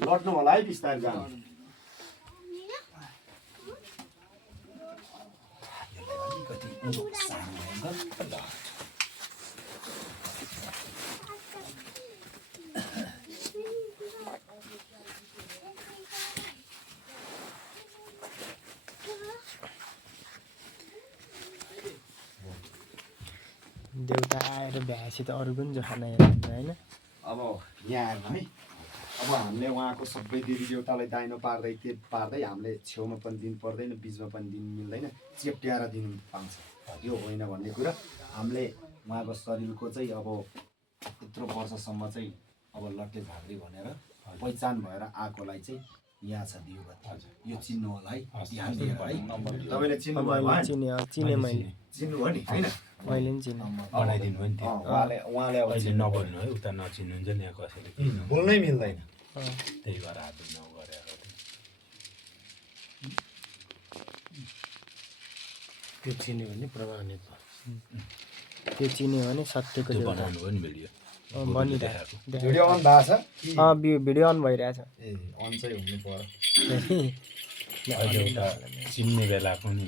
लड्नु होला है बिस्तारै जानु देउता आएर भ्याएपछि त अरू पनि जोखाना हेर्नु होइन अब यहाँ आएन है अब हामीले उहाँको सबै देवी देउतालाई दाइनो पार्दै पार्दै हामीले छेउमा पनि दिनु पर्दैन बिचमा पनि दिनु मिल्दैन चेप्ट्याएर दिनु पाउँछ यो होइन भन्ने कुरा हामीले उहाँको शरीरको चाहिँ अब यत्रो वर्षसम्म चाहिँ अब लट्टे झाँक्री भनेर पहिचान भएर आएकोलाई चाहिँ यहाँ छ दियो यो चिन्नु होला है ध्यान दिएर है तपाईँले चिन्नु चिने मैले चिन्नु हो नि होइन मैले पनि चिने बनाइदिनु भयो नि त्यो उहाँले अब अहिले नबोल्नु है उता नचिन्नुहुन्छ नि यहाँ कसैले बोल्नै मिल्दैन त्यही भएर हात नगरेर त्यो चिन्यो भने प्रमाणित त्यो चिन्यो भने सत्यको त्यो देउता बनाउनु भयो नि भिडियो बनिरहेको भिडियो अन भएको छ भिडियो अन भइरहेछ ए अन चाहिँ हुनु पर्यो अहिले उता चिन्ने बेला पनि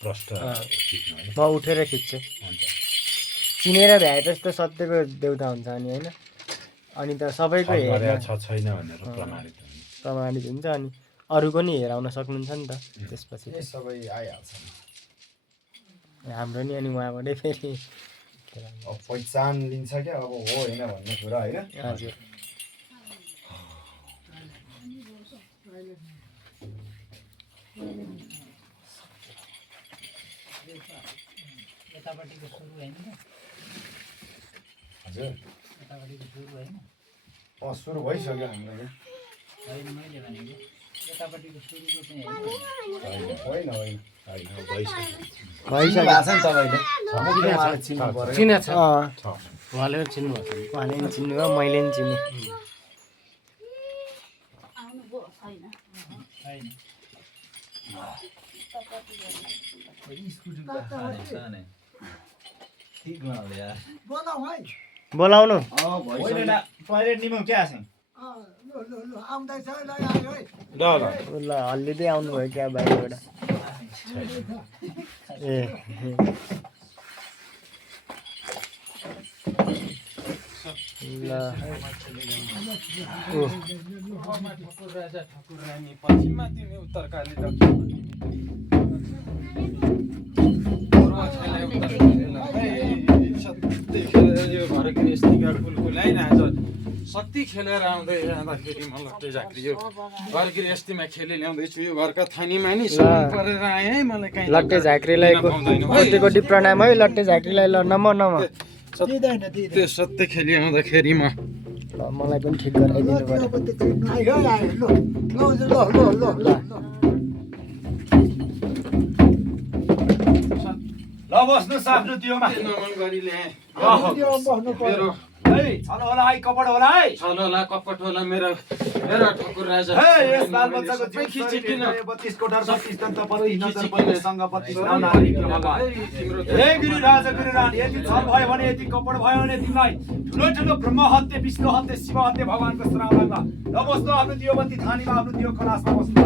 प्रष्ट खिच्नु होइन म उठेर खिच्छु हुन्छ चिनेर भ्याएपछि त सत्यको देउता हुन्छ अनि होइन अनि त सबैको हेरेर छ छैन भनेर प्रमाणित हुन्छ प्रमाणित हुन्छ अनि अरूको नि हेराउन सक्नुहुन्छ नि त त्यसपछि ए सबै आइहाल्छ हाम्रो नि अनि उहाँबाटै फेरि अब पहिचान लिन्छ क्या अब हो होइन भन्ने कुरा होइन हजुर यतापट्टिको सुरु होइन हजुर यतापट्टिको सुरु होइन सुरु भइसक्यो हाम्रो यहाँ होइन मैले भनेको यतापट्टिको सुरुको चाहिँ होइन होइन भइसक्यो भएको छ नि तपाईँले चिन्नु पर्यो चिने छ छ उहाँले पनि चिन्नुभएको छ उहाँले पनि चिन्नुभयो मैले पनि चिने होइन बोलाउनु टोइलेट निमो क्या छ ल हल्लिँदै आउनुभयो क्या बाहिरबाट ए ल ठाकुर राजा ठाकुर रानी पश्चिममा तिमी उत्तरकाली दक्षिणमा यो घर गृहस्थीका कुलकुल होइन आज शक्ति खेलेर आउँदै जाँदाखेरि म लट्टे झाँक्री यो घर गृहस्थीमा खेली ल्याउँदैछु यो घरका थानीमा नि परेर आएँ है मलाई कहीँ लट्टे झाँक्रीलाई कोटी कोटी प्रणाम है लट्टे झाँक्रीलाई ल नम नम त्यो सत्य खेली आउँदाखेरि म ल मलाई पनि ठिक गराइदिनु पर्यो ल बस्नुहोस् आफ्नो दियोमा नमन गरी ल्याएँ मेरो छल होला है कपड होला है छल होला कपट होला मेरो मेरो ठाकुर राजा यस बालबच्चाको जीवन खिचिकिन 32 कोठार 32 दन्त परो हिनतर परोसँग 32 नारी भगवान हे गुरु राजा गुरु रानी यदि छल भयो भने यदि कपड भयो भने तिमीलाई ठुलो ठुलो ब्रह्म हत्या विष्णु हत्या शिव हत्या भगवानको श्राप लाग्ला ल बस्नु आफ्नो दियोबन्ती थानीमा आफ्नो दियो खलासमा बस्नु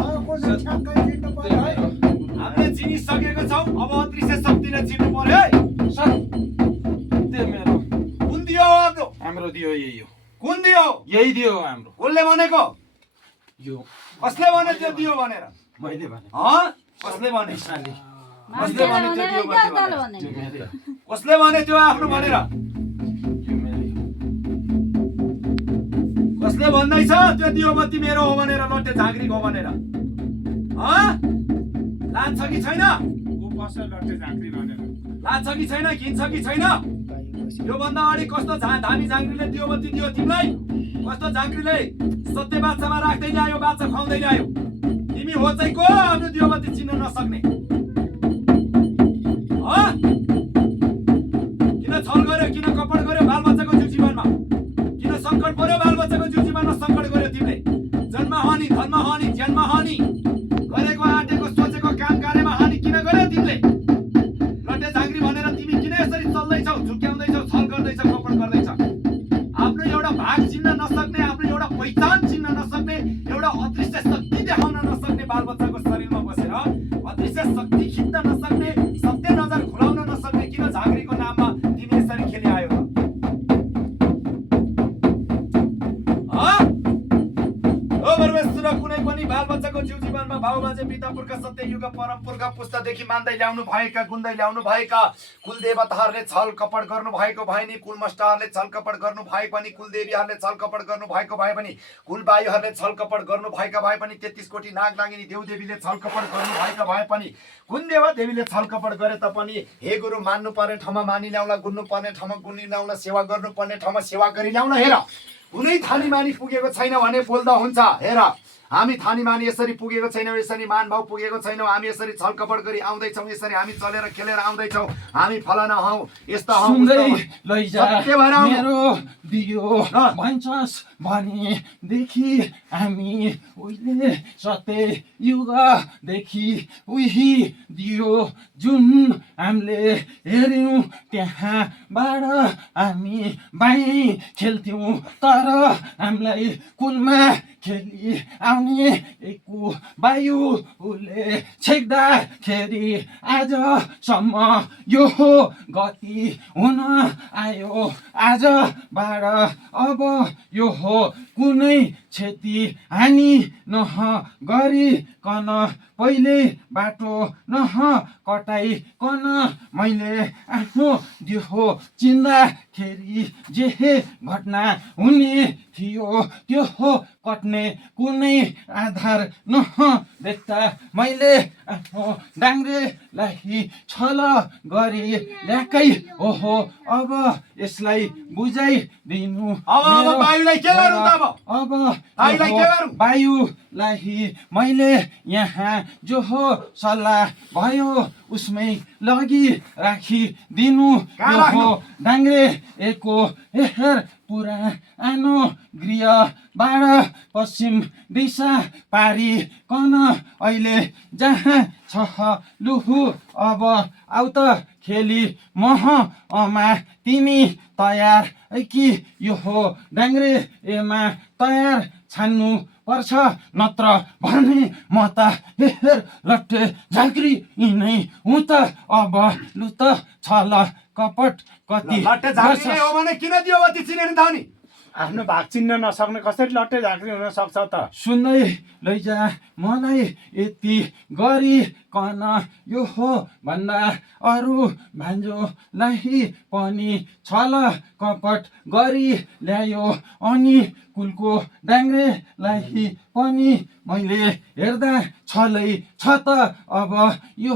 हामीले चिनिसकेको छौँ अब अदृश्य शक्तिले चिन्नु पर्यो है सत्य मेरो कुन दियो हो हाम्रो दियो यही हो कुन दियो यही दियो हो हाम्रो कसले भनेको यो कसले भने त्यो दियो भनेर मैले भने कसले भने साली कसले भने त्यो दियो भनेर त्यो मेरो कसले भने त्यो आफ्नो भनेर यो मेरो कसले भन्दैछ त्यो दियोबत्ती मेरो हो भनेर लट्टे झाँक्रीको हो भनेर लान्छ कि छैन को कसले लट्टे झाँक्री भनेर लान्छ कि छैन किन्छ कि छैन यो भन्दा अगाडि कस्तो धामी झाँक्रीले दियोबत्ती दियो तिमीलाई कस्तो झाँक्रीले सत्य बाछामा राख्दै ल्यायो बाछा खुवाउँदै ल्यायो तिमी हो चाहिँ को आफ्नो दियोबत्ती चिन्न नसक्ने किन छल गर्यो किन कपड गर्यो बालबच्चाको जीवनमा किन सङ्कट पर्यो बालबच्चाको जीवनमा सङ्कट गर्यो तिमीले जन्म हानि धर्म हानि ज्यानमा हानि गरेको आँटेको सोचेको काम कार्यमा हानि किन गर्यो तिमीले लट्टे झाँक्री भनेर तिमी किन यसरी चल्दैछौ झुक्याउँदैछौ छल गर्दैछौ कपड गर्दैछौ आफ्नो एउटा भाग चिन्न नसक्ने आफ्नो एउटा पहिचान चिन्न नसक्ने एउटा अदृश्य शक्ति देखाउन नसक्ने बालबच्चाको शरीरमा बसेर अदृश्य शक्ति खिच्न नसक्ने सत्य नजर खुलाउन नसक्ने किन झाँक्रीको नाममा तिमी यसरी खेली आयो त? कुनै पनि बालबच्चाको जीव जीवनमा बाबु बाजे पिता पुर्खा सत्य युग परम पुर्खा पुस्तादेखि मान्दै ल्याउनु भएका गुन्दै ल्याउनु भएका कुल देवताहरूले छल कपट गर्नु भएको भए नि कुल मस्टारले छल कपट गर्नु भए पनि कुल देवीहरूले छल कपट गर्नु भएको भए पनि कुल बायुहरूले छल कपट गर्नु भएका भए पनि 33 कोटी नाग नागिनी देवदेवीले छल कपट गर्नु भएका भए पनि कुन देव देवीले छल कपट गरे तापनि हे गुरु मान्नु पर्ने ठाउँमा मानि ल्याउला गुन्नु पर्ने ठाउँमा गुन्नी ल्याउला सेवा गर्नु पर्ने ठाउँमा सेवा गरी ल्याउला। हेर कुनै थानी मानी पुगेको छैन भने बोल्दा हुन्छ। हेर हामी थानी मानी यसरी पुगेको छैनौँ, यसरी मानभाव पुगेको छैनौँ, हामी यसरी छलकपट गरी आउँदैछौँ, यसरी हामी चलेर खेलेर आउँदैछौँ, हामी फलाना हौँ यस्ता हौँ मेरो दियो भन्छस् भनेदेखि हामी उहिले सत्य युगदेखि उही दियो जुन हामीले हेऱ्यौँ त्यहाँबाट हामी बाई खेल्थ्यौँ तर हामीलाई कुलमा खेली आउने एकु वायुले छेक्दाखेरि आजसम्म यो गति हुन आयो। आजबाट अब यो कुनै क्षति हानि नगरिकन पहिले बाटो कटाइकन मैले आफ्नो देहो चिन्दाखेरि जे घटना हुने थियो त्यो कट्ने कुनै आधार नदेख्दा मैले आफ्नो डाङ्ग्रेलाई छल गरी ल्याकै ओहो अब यसलाई बुझाइदिनु अब वायुलाई मैले यहाँ जो सल्लाह भयो उसमै लगी राखिदिनु डाङ्ग्रे एको हेर पुरानो गृहबाट पश्चिम दिशा पारिकन अहिले जहाँ छ लुहु अब आउ त खेली अमा तिमी तयार कि यो डाङ्ग्रे एमा तयार छान्नु पर्छ नत्र भने म त हेर लट्टे झाँक्री नै हुँ त अब लु त छल कपट कति हो भने किन दियो अति चिनेर धाउने आफ्नो भाग चिन्न नसक्ने कसरी लट्टे झाँक्री हुन सक्छ त? सुन्दै लैजा मलाई यति गरिकन यो भन्दा अरू भान्जोलाई पनि छल कपट गरी ल्यायो अनि कुलको डाङ्ग्रेलाई पनि मैले हेर्दा छलै छ त अब यो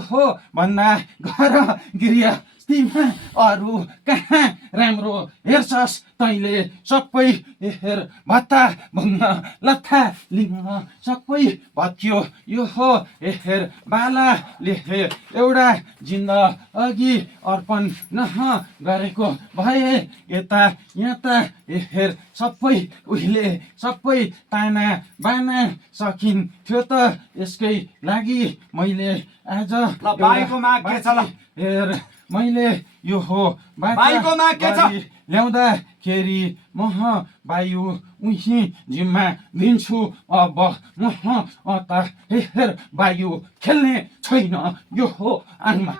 भन्दा घर गृह अरू कहाँ राम्रो हेर्छस् तैँले सबै हेर भत्ता भुङ्न लत्था लिङ्ग सबै भत्कियो यो हेर बालाले एउटा जिन्दगी अर्पण गरेको भए यता यता हेर सबै उहिले सबै ताना बाना सकिन्थ्यो त यसकै लागि मैले आज हेर मैले यो ल्याउँदाखेरि वायु उही जिम्मा दिन्छु अब त हेर वायु खेल्ने छैन यो आङमा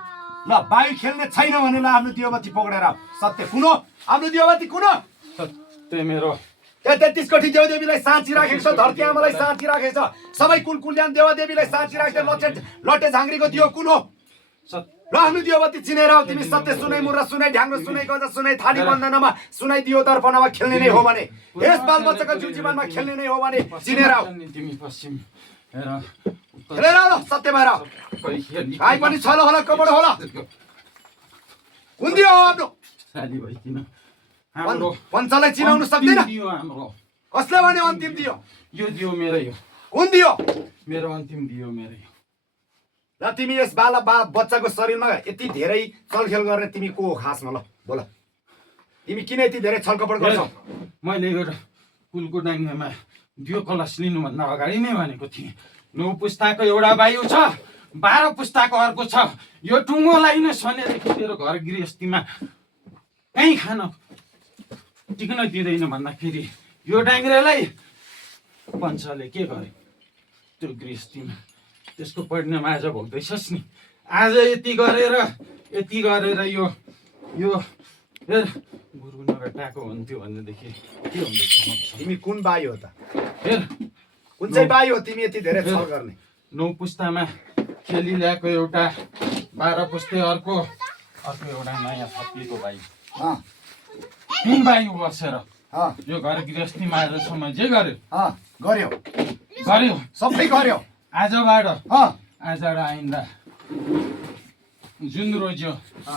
ल वायु खेल्ने छैन भनेर आफ्नो दियोबत्ती पक्रेर सत्य कुनो आफ्नो दियोबत्ती कुनो त्यही मेरो 33 कोटी देवदेवीलाई साँची राखेको छ धरती आमालाई साँची राखेको छ सबै कुल कुल्यान देवदेवीलाई साँची राखेको लट्टे झाँक्रीको दियो कुनो ल आफ्नो दियोबत्ती चिनेर आऊ तिमी सत्य सुनै मुर्रा सुनै ढ्याङ्ग्रो सुनै गजा सुनै थाली बन्धनमा सुनै दियो दर्पणमा खेल्ने नै हो भने यस बालबच्चाको जीव जीवनमा खेल्ने नै हो भने चिनेर आऊ तिमी पश्चिम खेलेर आऊ सत्य भएर आइ पनि छल होला कपड होला कुन दियो हो आफ्नो साली भइकिन हाम्रो पञ्चलाई चिनाउन सक्दैन दियो हाम्रो कसले भने अन्तिम दियो यो दियो मेरै हो कुन दियो मेरो अन्तिम दियो मेरै हो र तिमी यस बच्चाको शरीरमा यति धेरै चलखेल गर्ने तिमी को हो खासमा ल बोल तिमी किन यति धेरै छलकपट गर्छौ मैले एउटा कुलको डाङ्गामा दियो कलश लिनुभन्दा अगाडि नै भनेको थिएँ 9 पुस्ताको एउटा वायु छ 12 पुस्ताको अर्को छ यो टुङ्गोलाई नै सनेदेखि तेरो घर गृहस्थीमा कहीँ खान टिक्न दिँदैन भन्दाखेरि यो डाङ्ग्रेलाई पञ्चले के गरे त्यो गृहस्थीमा त्यसको परिणाम आज भोग्दैछस् नि। आज यति गरेर यो हेर गुरु नभेटाएको हुन्थ्यो भनेदेखि के हुँदैछ? तिमी कुन बाई हो त? हेर कुन चाहिँ बाई हो तिमी यति धेरै छल गर्ने? 9 पुस्तामा खेली ल्याएको एउटा, 12 पुस्ते अर्को एउटा नयाँ थपिएको भाइ। अँ 3 भाइ बसेर अँ यो घर गृहस्थीमा आजसम्म जे गर्यो गर्यो सबै गर्यो। आजबाट अँ आइन्दा जुन रोज्यो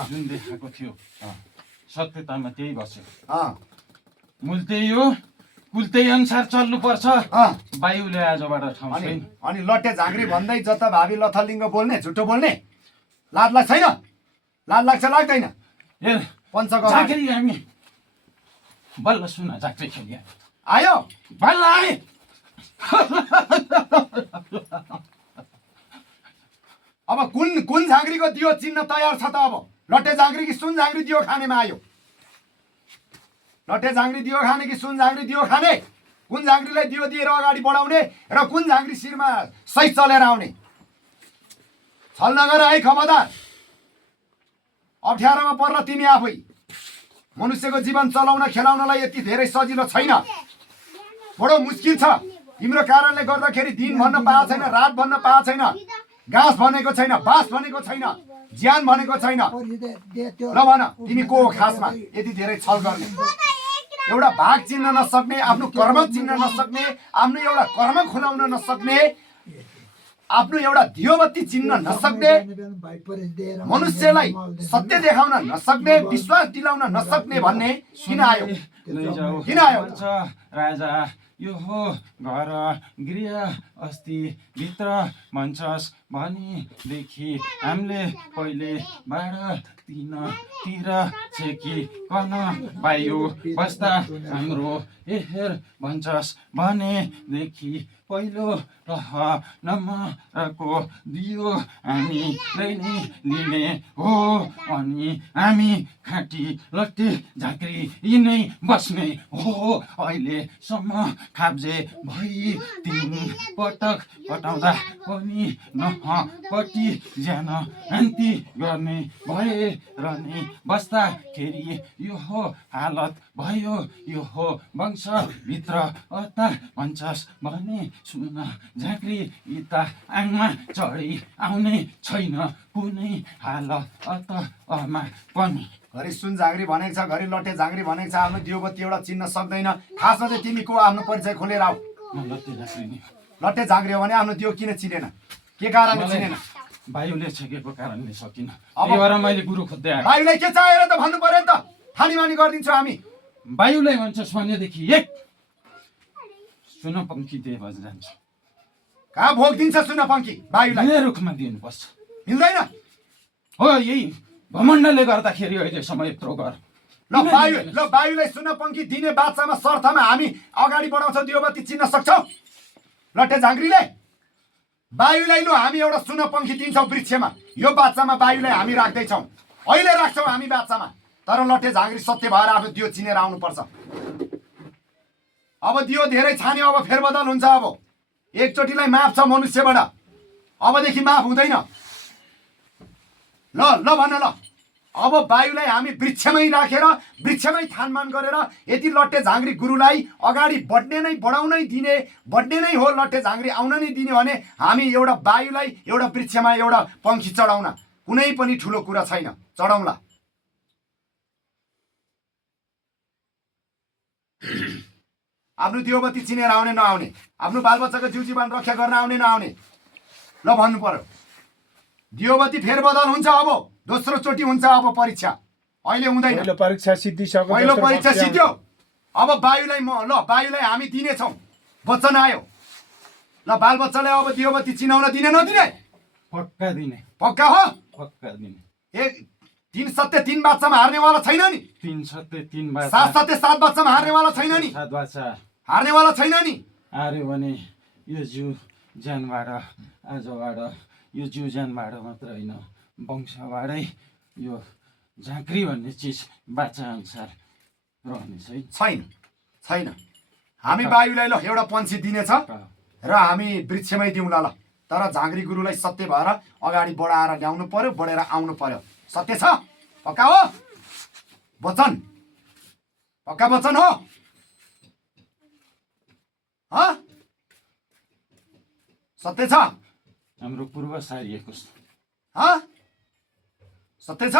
जुन देखाएको थियो सत्यतामा त्यही बस्यो। अँ मूल त्यही हो, कुल त्यही अनुसार चल्नुपर्छ। अँ वायुले आजबाट ठाउँ छैन। अनि लट्टे झाँक्री भन्दै जता भावी लथलिङ्ग बोल्ने, झुटो बोल्ने लाज लाग्छ छैन? लाज लाग्छ लाग्दैन? हेर पञ्चको झाँक्री हामी बल्ल सुन झाँक्री खेलिया आयो बल्ल आए। अब कुन झाँक्रीको दियो चिन्न तयार छ त? अब लट्टे झाँक्री कि सुन झाँक्री दियो खानेमा आयो? लट्टे झाँक्री दियो खाने कि सुन झाँक्री दियो खाने? कुन झाँक्रीलाई दियो दिएर अगाडि बढाउने र कुन झाँक्री शिरमा सही चलेर आउने? छल नगर है खबरदार। अप्ठ्यारोमा पर्न तिमी आफै। मनुष्यको जीवन चलाउन खेलाउनलाई यति धेरै सजिलो छैन, बडो मुस्किल छ। तिम्रो कारणले गर्दाखेरि दिन भन्न पाएको छैन, रात भन्न पाएको छैन, घाँस भनेको छैन, बाँस भनेको छैन, ज्यान भनेको छैन। ल भन तिमी को हो खासमा यति धेरै छल गर्ने? एउटा भाग चिन्न नसक्ने, आफ्नो कर्म चिन्न नसक्ने, आफ्नो एउटा कर्म खुलाउन नसक्ने, आफ्नो एउटा दियोबत्ती चिन्न नसक्ने, मनुष्यलाई सत्य देखाउन नसक्ने, विश्वास दिलाउन नसक्ने भन्ने किन आयो? किन आयो? राजा यो हो घर गृह अस्ति भित्र भन्छस् भनेदेखि हामीले पहिले 12 3तिर छेकी कन वायु बस्दा हाम्रो हेर भन्छस् भनेदेखि पहिलो नम्बरको दियो हामीले नै लिने हो। अनि हामी खाँटी लट्टे झाँक्री नै बस्ने हो। अहिलेसम्म खाब्जे भई 3 पटक पटाउँदा पनि नहपट्टि ज्यान हान्ती गर्ने भए र नै बस्दाखेरि यो हो हालत भयो। यो हो वंशभित्र अता भन्छस् भने सुन झाँक्री यता आङमा चढी आउने छैन कुनै हालत अतमा पनि। घरि सुन झाँक्री भनेको छ, घरि लट्टे झाँक्री भनेको छ, आफ्नो दियोबत्ती एउटा चिन्न सक्दैन। खासमा चाहिँ तिमी को? आफ्नो परिचय खोलेर आऊ। लट्टे झाँक्री हो भने आफ्नो दियो किन चिनेन? के कारणले चिनेन? वायुले छेकेको कारणले सकिन। त्यही भएर मैले गुरु खोज्दै आएँ। वायुलाई के चाहिएर त भन्नु पर्यो नि त? खानीमानी गरिदिन्छौ हामी। वायुलाई भन्छस् भनेदेखि एक सुनपङ्खी दिए बज जान्छ। कहाँ भोग दिन्छ सुनपङ्खी वायुलाई? रुखमा दिनुपर्छ। मिल्दैन। हो यही घमण्डले गर्दाखेरि अहिलेसम्म यत्रो गर। ल वायुलाई सुनपङ्खी दिने बाचामा शर्तमा हामी अगाडि बढाउँछौ, दियोबत्ती चिन्न सक्छौ। लट्टे झाँक्रीले वायुलाई लु हामी एउटा सुनपङ्खी दिन्छौँ वृक्षमा, यो बाचामा वायुलाई हामी राख्दैछौँ। अहिले राख्छौँ हामी बाचामा, तर लट्टे झाँक्री सत्य भएर आफ्नो दियो चिनेर आउनुपर्छ। अब दियो धेरै छान्यो, अब फेरबदल हुन्छ। अब एकचोटिलाई माफ छ मनुष्यबाट, अबदेखि माफ हुँदैन। ल भन ल। अब वायुलाई हामी वृक्षमै राखेर वृक्षमै थानमान गरेर यदि लट्टे झाँक्री गुरुलाई अगाडि बढ्ने नै बढाउनै दिने, बढ्ने नै हो लट्टे झाँक्री आउन नै दिने भने हामी एउटा वायुलाई एउटा वृक्षमा एउटा पङ्खी चढाउन कुनै पनि ठुलो कुरा छैन। चढाउँला। आफ्नो दियोबत्ती चिनेर आउने नआउने, आफ्नो बालबच्चाको जीव जीवन रक्षा गर्न आउने नआउने, ल भन्नु पर्यो। दियोबत्ती फेरबदल हुन्छ। अब दोस्रो चोटि हुन्छ अब परीक्षा, अहिले हुँदैन। पहिलो परीक्षा सिद्धिसक्यो, पहिलो परीक्षा सिद्धियो। अब वायुलाई वायुलाई हामी दिनेछौँ, वचन आयो। ल बालबच्चालाई अब दियोबत्ती चिनाउन दिने नदिने? पक्का दिने। पक्का हो? पक्का दिने। 3 सत्य 3 बाचामा हार्नेवाला छैन नि? 3 सत्य 3 बाचा। 7 सत्य 7 बाचामा हार्नेवाला छैन नि? 7 बाचा हार्नेवाला छैन नि? हार्यो भने यो जिउ ज्यानबाट आजबाट यो जिउ ज्यानबाट मात्र होइन, वंशबाटै यो झाँक्री भन्ने चिज बाचा अनुसार रहने छैन। छैन। हामी वायुलाई ल एउटा पंक्षी दिनेछ र हामी वृक्षमै दिउँला ल, तर झाँक्री गुरुलाई सत्य भएर अगाडि बढाएर ल्याउनु पर्यो, बढेर आउनु पर्यो। सत्य छ? पक्का हो? वचन पक्का वचन हो? सत्य छ? हाम्रो पूर्व सारिएको सत्य छ?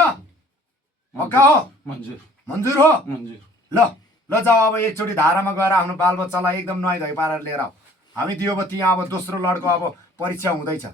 पक्का हो? मन्जुर मन्जुर हो? मन्जुर। ल ल जाऊ अब एकचोटि धारामा गएर आफ्नो बालबच्चालाई एकदम नुहाइ धुवाइ पारेर लिएर आऊ। हामी दियोबत्ती यहाँ अब दोस्रो लडको अब परीक्षा हुँदैछ।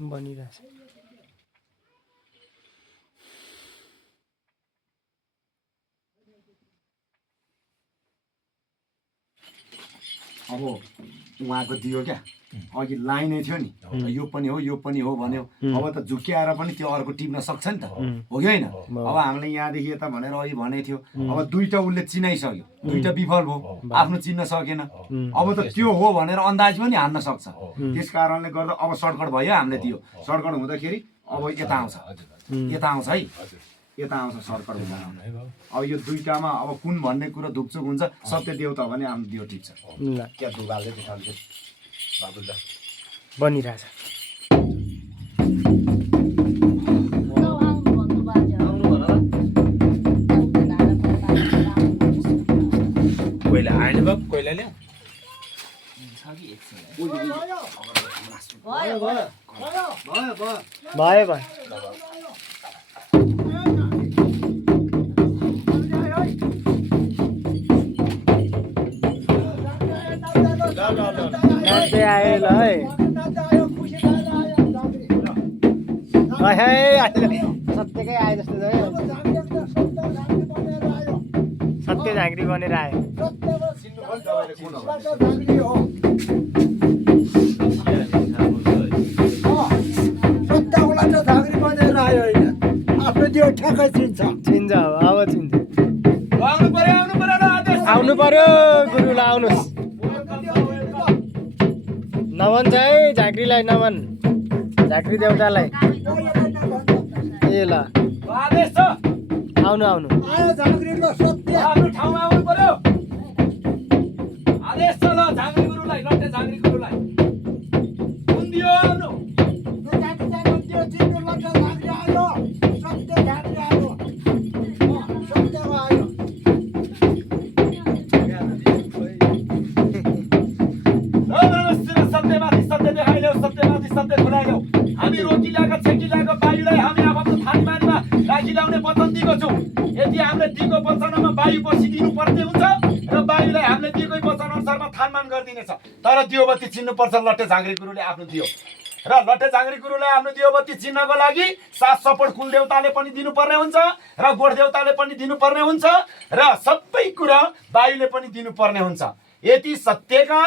बनिरहेछ। अब उहाँको दियो क्या अघि लाइनै थियो नि, यो पनि हो यो पनि हो भन्यो। अब त झुक्क्याएर पनि त्यो अर्को टिप्न सक्छ नि त, हो कि होइन? अब हामीले यहाँदेखि यता भनेर अघि भनेको थियो, अब दुईटा उसले चिनाइसक्यो, दुईटा विफल भयो, आफ्नो चिन्न सकेन। अब त त्यो हो भनेर अन्दाज पनि हान्न सक्छ। त्यस कारणले गर्दा अब सर्टकट भयो हामीले दियो। सर्टकट हुँदाखेरि अब यता आउँछ, यता आउँछ है, यता आउँछ सर्टकट हुँदा। अब यो दुईटामा अब कुन भन्ने कुरो धुकचुक हुन्छ। सत्य देउता भने आफ्नो दियो टिप्छ। क्या दुगाल्दै देखाउँछ बनिरहेछ। कोइला आएन बाबु, कोइला ल्याऊ। भयो भयो। नाच्दै आयो ल है। सत्यकै आयो जस्तो छ। सत्य झाँक्री बनेर आयो। आफ्नो त्यो ठ्याक्कै चिन्छ चिन्छ अब चिन्छ। आउनु पर्यो गुरुलाई, आउनुहोस्। नमन छ है झाँक्रीलाई, नमन झाँक्री देउतालाई। ए ल आउनु आउनु। आयो झाँक्रीको सत्य आफ्नो ठाउँमा आउनु पर्यो। आदेश छ ल झाँक्री गुरुलाई, लट्टे झाँक्री गुरुलाई। कुन दियो आउनु? त्यो चिन्नु लट्टा झाँक्री आयो, सत्य झाँक्री आयो, सत्यको आयो। सत्यमाथि सत्य देखाइदेऊ, सत्यमाथि सत्य खुलाइदेऊ। हामी रोकिल्याएको छेकिल्याएको वायुलाई हामी आफ्नो थानमानमा राखिल्याउने वचन दिएको छौँ। यदि हामीले दिएको वचनमा वायु बसिदिनु पर्ने हुन्छ र वायुलाई हामीले दिएको वचन अनुसारमा थानमान गरिदिनेछ। तर दियोबत्ती चिन्नुपर्छ लट्टे झाँक्री गुरुले आफ्नो दियो। र लट्टे झाँक्री गुरुलाई आफ्नो दियोबत्ती चिन्नको लागि सात सपोर्ट कुल देवताले पनि दिनुपर्ने हुन्छ र गोठ देवताले पनि दिनुपर्ने हुन्छ र सबै कुरा वायुले पनि दिनुपर्ने हुन्छ। यति सत्यका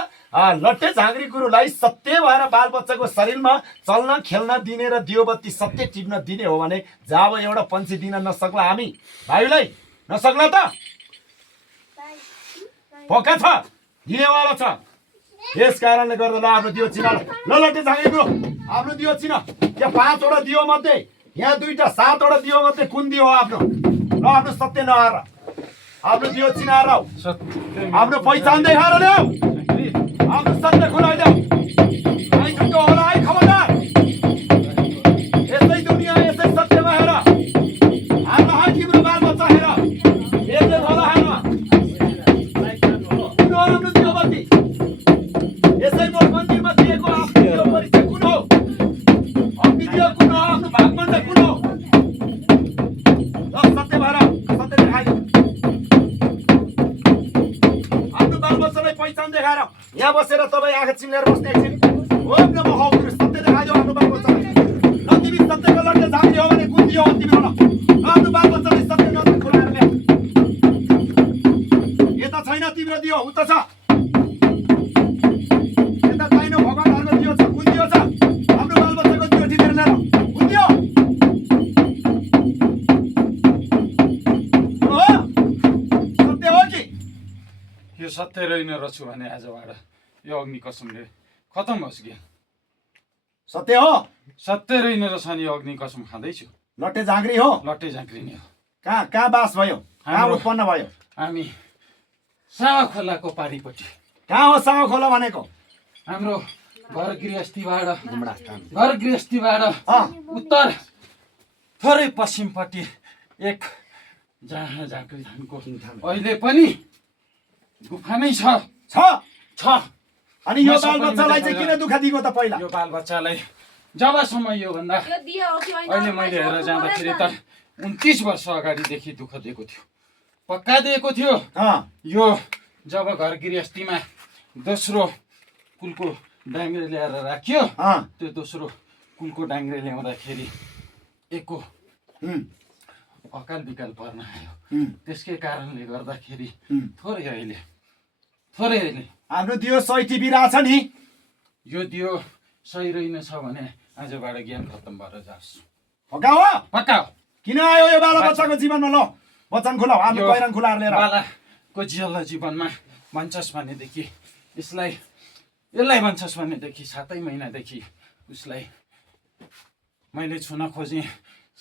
लट्टे झाँक्री गुरुलाई सत्य भएर बालबच्चाको शरीरमा चल्न खेल्न दिने र दियोबत्ती सत्य टिप्न दिने हो भने जब एउटा पंक्षी दिन नसक्ला हामी भाइलाई, नसक्ला त पक्का छ दिनेवाला छ। यस कारणले गर्दा ल आफ्नो दियो चिना ल लट्टे झाँक्री गुरु आफ्नो दियो चिना। यहाँ 5 वटा दियो मध्ये यहाँ 2टा 7 वटा दियो मध्ये कुन दियो आफ्नो? ल आफ्नो सत्य नहार, आफ्नो दियो चिनाएर आफ्नो पहिचान देखाएर ल्याऊ, आफ्नो सत्य खुलाइदेऊ। आइ झुटो होला है खबरदार। यसै दुनियाँ यसै सत्यमा हेर, हाम्रो है तिम्रो बालबच्चा हेर, यसले होला हेर। कुन हो हाम्रो दियोबत्ती? यसै मोठ मन्दिरमा दिएको आफ्नो परिचय कुन हो? अग्नि दियो कुन हो? आफ्नो भागमण्ड कुन हो? सत्य भएर सत्य देखाइदेऊ। पहिचान देखाएर यहाँ बसेर तपाईँ आँखा चिम्लेर बस्ने एकछिन ओम नमः सत्य देखाइदेऊ आफ्नो बालबच्चालाई। ल तिमी सत्य दियो तिम्रो ल आफ्नो बालबच्चालाई सत्य नजर खुलाएर ल्याऊ यता छैन तिम्रो दियो उता छ यता छैन भगवान्हरूको दियो छ कुन दियो छ हाम्रो बालबच्चाको दियो टिपेर ल्याएर कुन दियो हो सत्य हो कि यो सत्य रहेन रहेछु भने आजबाट यो अग्नि कसमले खतम होस् कि सत्य हो सत्य रहेन रहेछ भने यो अग्नि कसम खाँदैछु लट्टे झाँक्री हो लट्टे झाँक्री नै हो कहाँ बास भयो कहाँ हाम्रो- उत्पन्न भयो हामी सावा खोलाको पारिपट्टि कहाँ हो साउ खोला भनेको हाम्रो घर गृहस्थीबाट घुम्डा काम घर गृहस्थीबाट उत्तर थोरै पश्चिमपट्टि एक जहाँ झाँक्री धानको अहिले पनि गुफा नै छ छ छ अनि यो म सपनामा बालबच्चालाई चाहिँ देखाएर- किन दुःख दिएको त पहिला यो बालबच्चालाई जबसम्म योभन्दा यो दियो हो कि होइन अहिले मैले हेरेर जाँदाखेरि त 29 वर्ष अगाडिदेखि दुःख दिएको थियो पक्का दिएको थियो यो जब घर गृहस्थीमा दोस्रो कुलको डाङ्ग्रे ल्याएर राखियो त्यो दोस्रो कुलको डाङ्ग्रे ल्याउँदाखेरि एकको अकाल बिकाल पर्न आयो त्यसकै कारणले गर्दाखेरि थोरै अहिले हाम्रो दियो सही टिभी रहेछ नि यो दियो सही रहेनछ भने आजबाट ज्ञान खत्तम भएर जाओस् पक्का हो पक्का हो किन आयो यो बालबच्चाको जीवनमा ल वचन खुलाऊ हाम्रो यो पहिरन खुलाएर लिएर बालाको जिल्ला जीवनमा भन्छस् भनेदेखि यसलाई भन्छस् भनेदेखि 7 महिनादेखि उसलाई मैले छुन खोजेँ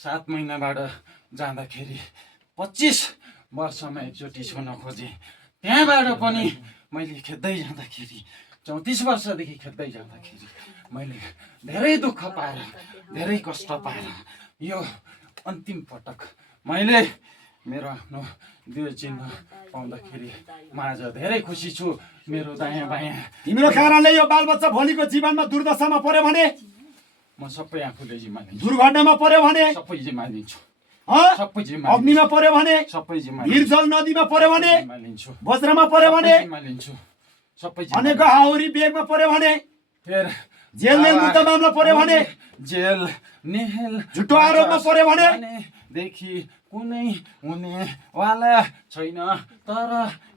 7 महिनाबाट जाँदाखेरि 25 वर्षमा एकचोटि छुन खोजेँ त्यहाँबाट पनि मैले खेद्दै जाँदाखेरि 34 वर्षदेखि खेद्दै जाँदाखेरि मैले धेरै दुःख पाएर धेरै कष्ट पाएर यो अन्तिम पटक मैले मेरो आफ्नो दियो चिन्ह पाउँदाखेरि म आज धेरै खुसी छु मेरो दायाँ बायाँ तिम्रो कारणले यो बालबच्चा भोलिको जीवनमा दुर्दशामा पर्यो भने म सबै आफूले जिम्मा लिन्छु दुर्घटनामा पर्यो भने सबै जिम्मा लिन्छु हँ? सबै जिम्मा अग्निमा पर्यो भने सबै जिम्मा हिरजल नदीमा पर्यो भने जिम्मा लिन्छु वज्रमा पर्यो भने जिम्मा लिन्छु सबै जिम्मा अनेक हाउरी बेगमा पर्यो भने फेर जेल मुक्त मामला पर्यो भने जेल नेहेल झुटो आरोपमा पर्यो भने देखि कुनै हुनेवाला छैन तर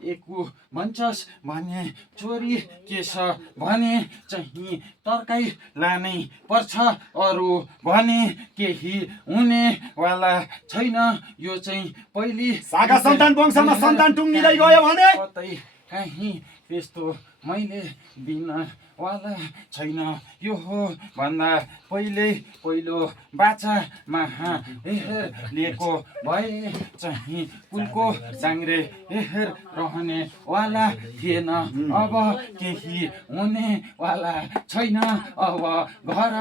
एकु भन्छस् भने चोरी के छ भने चाहिँ तर्काई लानै पर्छ अरू भने केही हुनेवाला छैन यो चाहिँ पहिली सागा सन्तान वंशमा सन्तान टुङ्गिँदै गयो भने कतै काहीँ त्यस्तो मैले दिन वाला छैन यो हो भन्दा पहिलो बाछामा हेर लिएको भए चाहिँ कुलको डाङ्ग्रे हेर रहने वाला थिएन अब केही हुने वाला छैन अब घर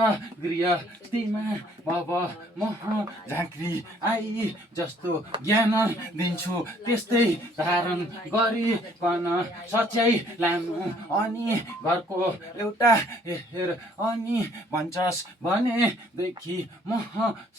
गृहस्थीमा अब म झाँक्री आई जस्तो ज्ञान दिन्छु त्यस्तै धारण गरिकन सच्याइ लानु अनि घरको एउटा हेर अनि भन्छस् भनेदेखि म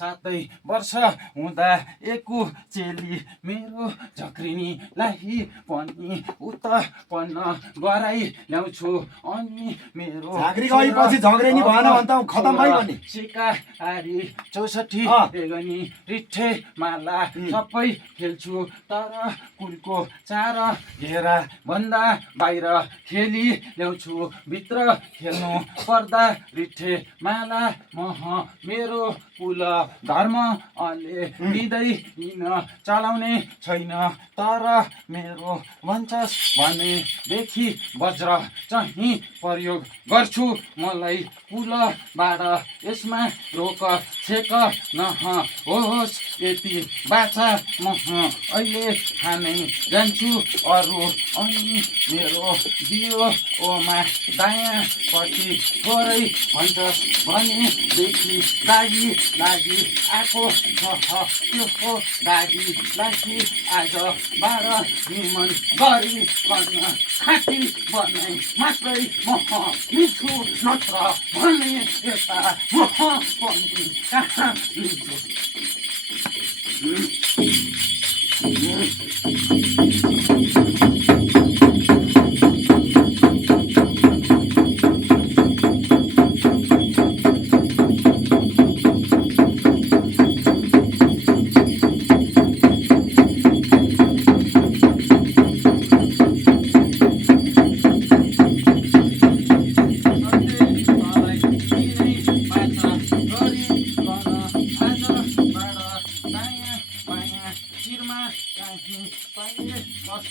7 वर्ष हुँदा एकु चेली मेरो झक्रिनीलाई पनि उत्पन्न गराइ ल्याउँछु अनि मेरो झाँक्री गएपछि झग्रेनी भएन भने त खतम भयो नि सिकाहारी 64 बेगनी रिठे माला सबै खेल्छु तर कुलको 4 घेरा भन्दा बाहिर खेली ल्याउँछु भित्र खेल्नु पर्दा रिठे माला मेरो कुल धर्म ले लिँदैन चलाउने छैन तर मेरो भन्छस् भनेदेखि वज्र चाहिँ प्रयोग गर्छु मलाई कुलबाट यसमा रोक छेक नहोस् यति बाछा म अहिले खानै जान्छु अरू अनि मेरो दियो ओमा दायाँपट्टि थोरै भन्छस् भनेदेखि दागी लागि आएको छ त्यो दागीलाई आज 12 निमन गरिकन खाँटी बनाइ मात्रै म लिन्छु नत्र भने यता म पनि कहाँ लिन्छु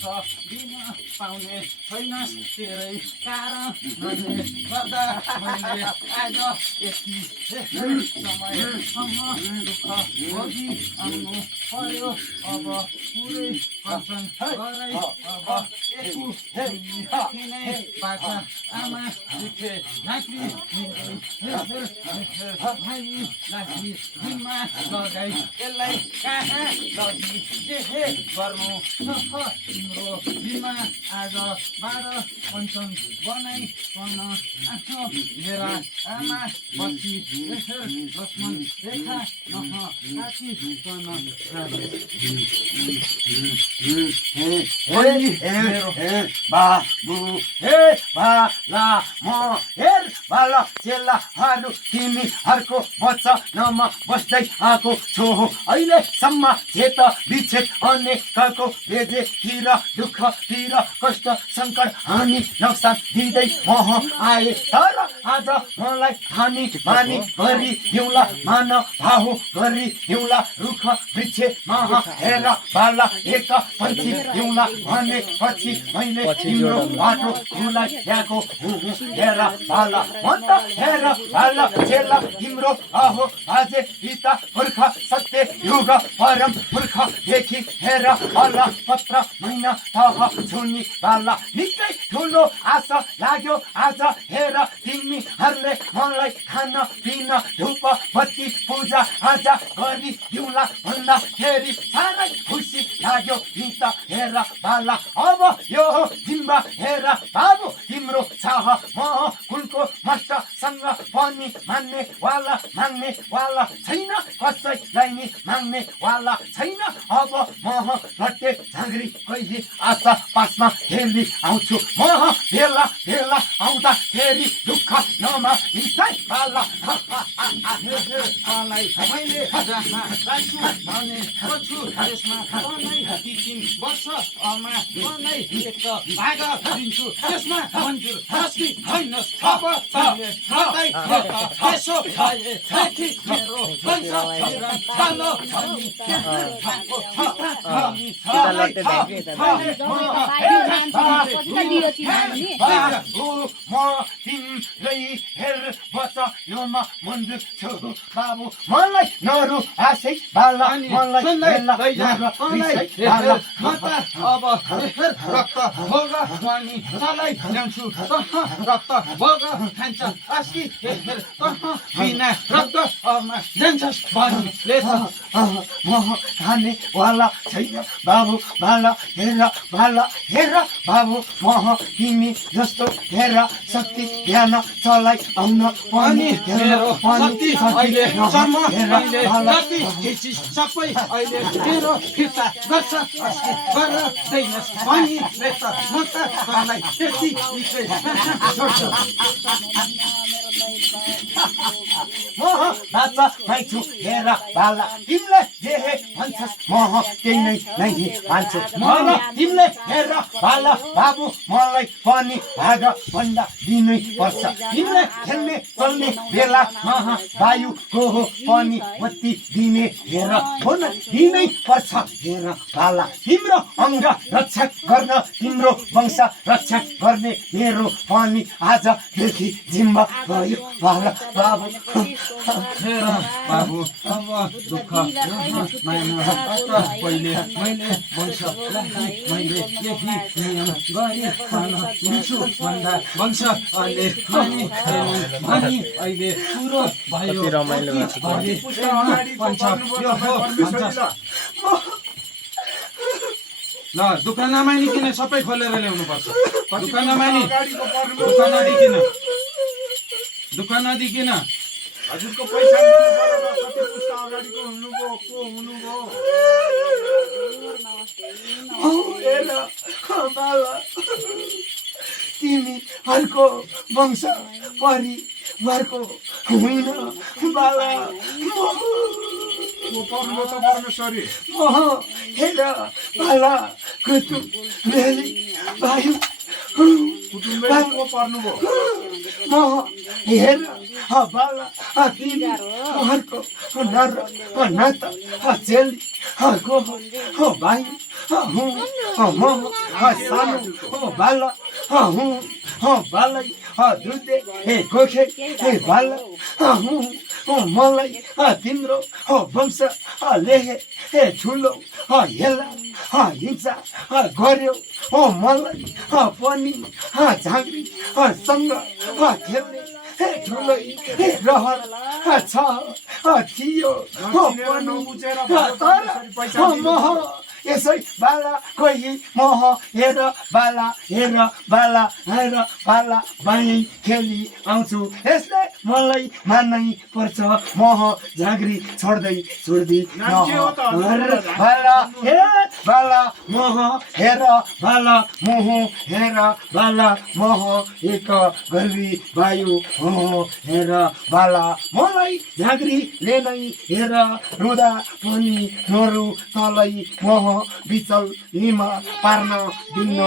दिन पाउने छैनस् तेरै कारणले गर्दा मैले आज यति समयसम्म दुःख भोगी आउनु पर्यो अब पुरै कञ्चन गरै अब किनै बाछा आमा दुखे झाँक्री भाइलाई जिम्मा लगाई यसलाई कहाँ लगी जे गर्नु तिम्रो जिम्मा आज 12 पञ्चम बनाइकन आफ्नो मेरा आमा बसी लक्ष्मण रेखा काटिकन बाबु हे बाला म हेर बाला चेलाहरू तिमीहरूको वचनमा बस्दै आएको छु अहिलेसम्म चेत विच्छेद अनेकको बेजेतिर दुःखतिर कष्ट सङ्कट हानि नोक्सान दिँदै म आए तर आज मलाई हानि मानी गरी दिउँला मान भाउ गरी दिउँला रुख वृक्ष महा हेर बाला एक पन्छी दिउँला भनेपछि मैले तिम्रो बाटो खुलाई ल्याएको हेर बाला म त हेर बाला चेला तिम्रो अहो बाजे पिता पुर्ख सत्य युग परम पुर्खदेखि हेर बाला पत्र महिना तह छुनी बाला निकै ठुलो आशा लाग्यो आज हेर तिमीहरूले मलाई खान पिन धुप बत्ती पूजा आजा गरी दिउँला भन्दाखेरि साह्रै खुसी लाग्यो नि त हेर बाला अब यो जिम्बा हेर बाबु तिम्रो चाह म कुलको मास्टरसँग पनि मान्ने वाला छैन कसैलाई नि माग्ने वाला छैन अब म लट्टे झाँक्री कहिले आशा पासमा खेली आउँछु म बेला आउँदाखेरि दुःख नमानिसै बाला मैले जहाँ राख्छु भने छु त्यसमा पढ्नै 3 वर्षमा पढ्नै एक भाग दिन्छु त्यसमा मन्जुर हस्ती हैनस् अब तपाईँ यसो भएदेखि मेरो वंश कालो हेर बचाउमा मन्जुर छु बाबु मलाई नरु आशै बाला मलाई अब रक्त भोग अनि तलाई ल्याउँछु रक्त भोग खान्छ अस्ति बिना रक्त जान्छस् भन्ने म खाने वाला छैन बाबु बाला हेर बाबु म तिमी जस्तो हेर शक्ति ज्ञान चलाइ आउन पनि मेरो शक्ति अहिले सबै अहिले मेरो फिर्ता गर्छ गर्दैनस् अनि म त मलाई त्यति निकै छोड्छु म नाच्मै छु हेर बाला तिमीले जे भन्छस् म त्यही नै मान्छु तिमीले हेर बाला बाबु मलाई पनि भाग भन्दा दिनै पर्छ तिमीले खेल्ने चल्ने बेला वायुको पनि बत्ती दिने हेर हुन दिनै पर्छ हेर बाला तिम्रो अङ्ग रक्षा गर्न तिम्रो वंश रक्षा गर्ने मेरो पनि आजदेखि जिम्मा गयो बाला बाबु हेर बाबु अब दुःख पहिले मैले वंशलाई मैले यही नियम गरी खान दिन्छु भन्दा वंश अहिले अनि अहिले पुरो भयो रमाइलो ल दुकान नमानिकन सबै खोलेर ल्याउनुपर्छ दुकान नदिकन हजुरको पैसा दिनु पर्यो र कति पुस्ता अगाडिको हुनुभयो को हुनुभयो हेर बाबा तिमीहरूको वंश परिवारको होइन बाबा पर्नु त परमेश्वरी हेर बाला कुटु मेली भाइ पर्नुभयो म हेर बाला तिमीहरूको नर नाता चेली को भाइ हुँ म सानो बाला हुँ बालै दुधे हे गोखे हे बाला हुँ मलाई तिम्रो वंश लेहे हे ठुलो हेला हिंसा गर्यो मलाई पनि झाँक्री सँग खेल्ने हे ठुलै रहर छ थियो तर मह यसै बाला कोही मह हेर बाला बाई खेली आउँछु यसले मलाई मान्नै पर्छ मह झाँक्री छोड्दै बाला हे बाला मह हेर बाला मोह हेर बाला मह एक गर्वी वायु हेर बाला मलाई झाँक्रीले नै हेर रुँदा पनि नरु तलै मह बिचल हिमा पार्न दिन्न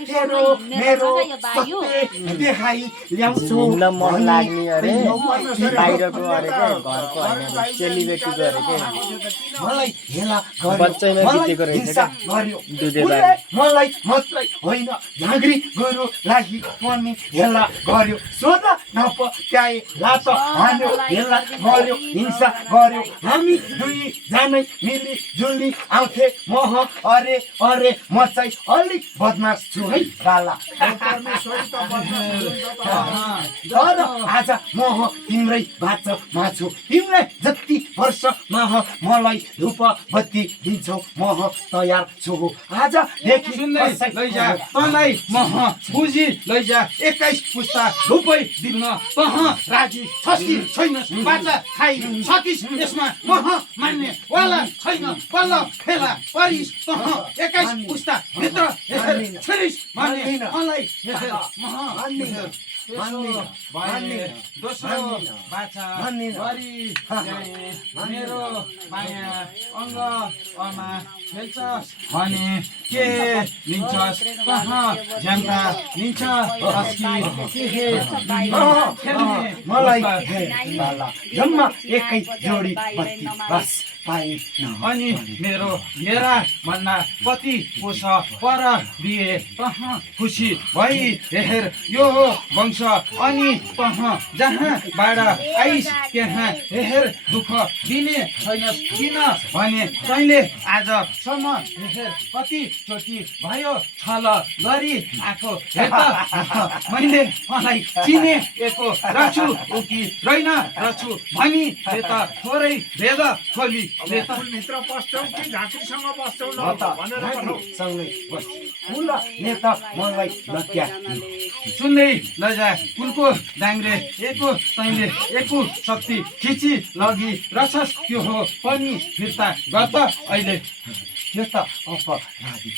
तेरो मेरो सत्य देखाइ ल्याउँछु घुम्न मन लाग्ने अरे बाहिरको अरे क्या घरको होइन चेलीबेटीको अरे क्या मलाई हेला बच्चैमा बितेको रहेछ क्या दुधे बारी मलाई मात्रै होइन झाँक्री गोरु लागि पनि हेला गर्यो सोध नपत्याए लात हान्यो हेला गर्यो हिंसा गर्यो हामी दुई जानै मिली जुली आउँथे मह अरे म चाहिँ अलिक बदमास छु है बाला तर आज मह तिम्रै बाटोमा छु तिमीलाई जति वर्ष मह मलाई धूप बत्ती दिन्छौ मह तयार छु आजदेखि लैजा तँलाई मह बुझी लैजा 21 पुस्ता धुपै दिन राजी छस् कि छैनस् बाचा खाइ सकिस् यसमा मह मान्ने वाला छैन बल्ल फेला परिस् तँ 21 पुस्ता भित्र छिरिस् भन्ने मलाई दोस्रो बाचा गरी मेरो माया अङ्ग अमा खेल्छस् भने के लिन्छस् कहाँ झ्याम्टा लिन्छ मलाई जम्मा एकै जोडी बत्ती बस अनि मेरो हेरा भन्दा कति कोष पर दिए तहाँ खुसी भई हेर यो हो वंश अनि तहाँ जहाँबाट आइस त्यहाँ हेर दुःख दिने छैनस् किन भने तैँले आजसम्म हेर कतिचोटि भयो छल गरी आएको हेर मैले मलाई चिनेको रछु उकि रहेन रछु भनी त थोरै भेद खोली भित्र बस्छौ कि झाँक्रीसँग बस्छौ नेता मलाई लट्या सुन्दै लैजा कुलको डाङ्ग्रे एको तैँले एको शक्ति खिची लगी रछस् त्यो हो पनि फिर्ता गर्द अहिले यो त अपराधी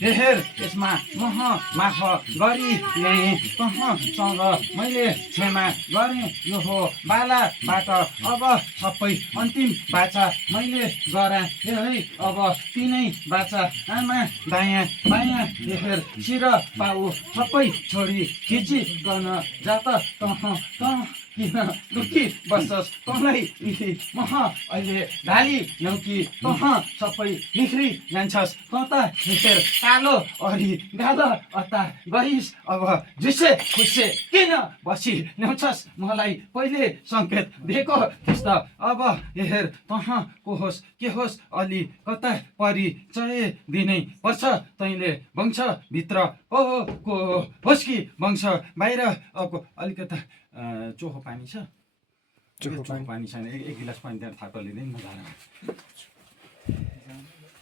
हेर यसमा मह माफ गरी ल्याएँ तँसँग मैले क्षमा गरेँ यो हो बालाबाट अब सबै अन्तिम बाचा मैले गराएँ है अब तिनै बाचा आमा दायाँ बायाँ हेर शिर पाउ सबै छोडी खिची गर्न जात तँ किन दुखी बस्छस् तँलाई निखी मह अहिले ढाली ल्याउकी तँ सबै निख्री जान्छस् तँ त हेर कालो अरी गाल अता गरिस् अब झुसे खुसे किन बसी ल्याउँछस् मलाई पहिले सङ्केत दिएको थिस् त अब हेर तँ को होस् के होस् अलि कता परिचय दिनै पर्छ तैँले वंशभित्र को होस् कि वंश बाहिर अलिकता चोखो पानी छ चोखो पानी छैन एक गिलास पानी त्यहाँ थाप्न लिँदै म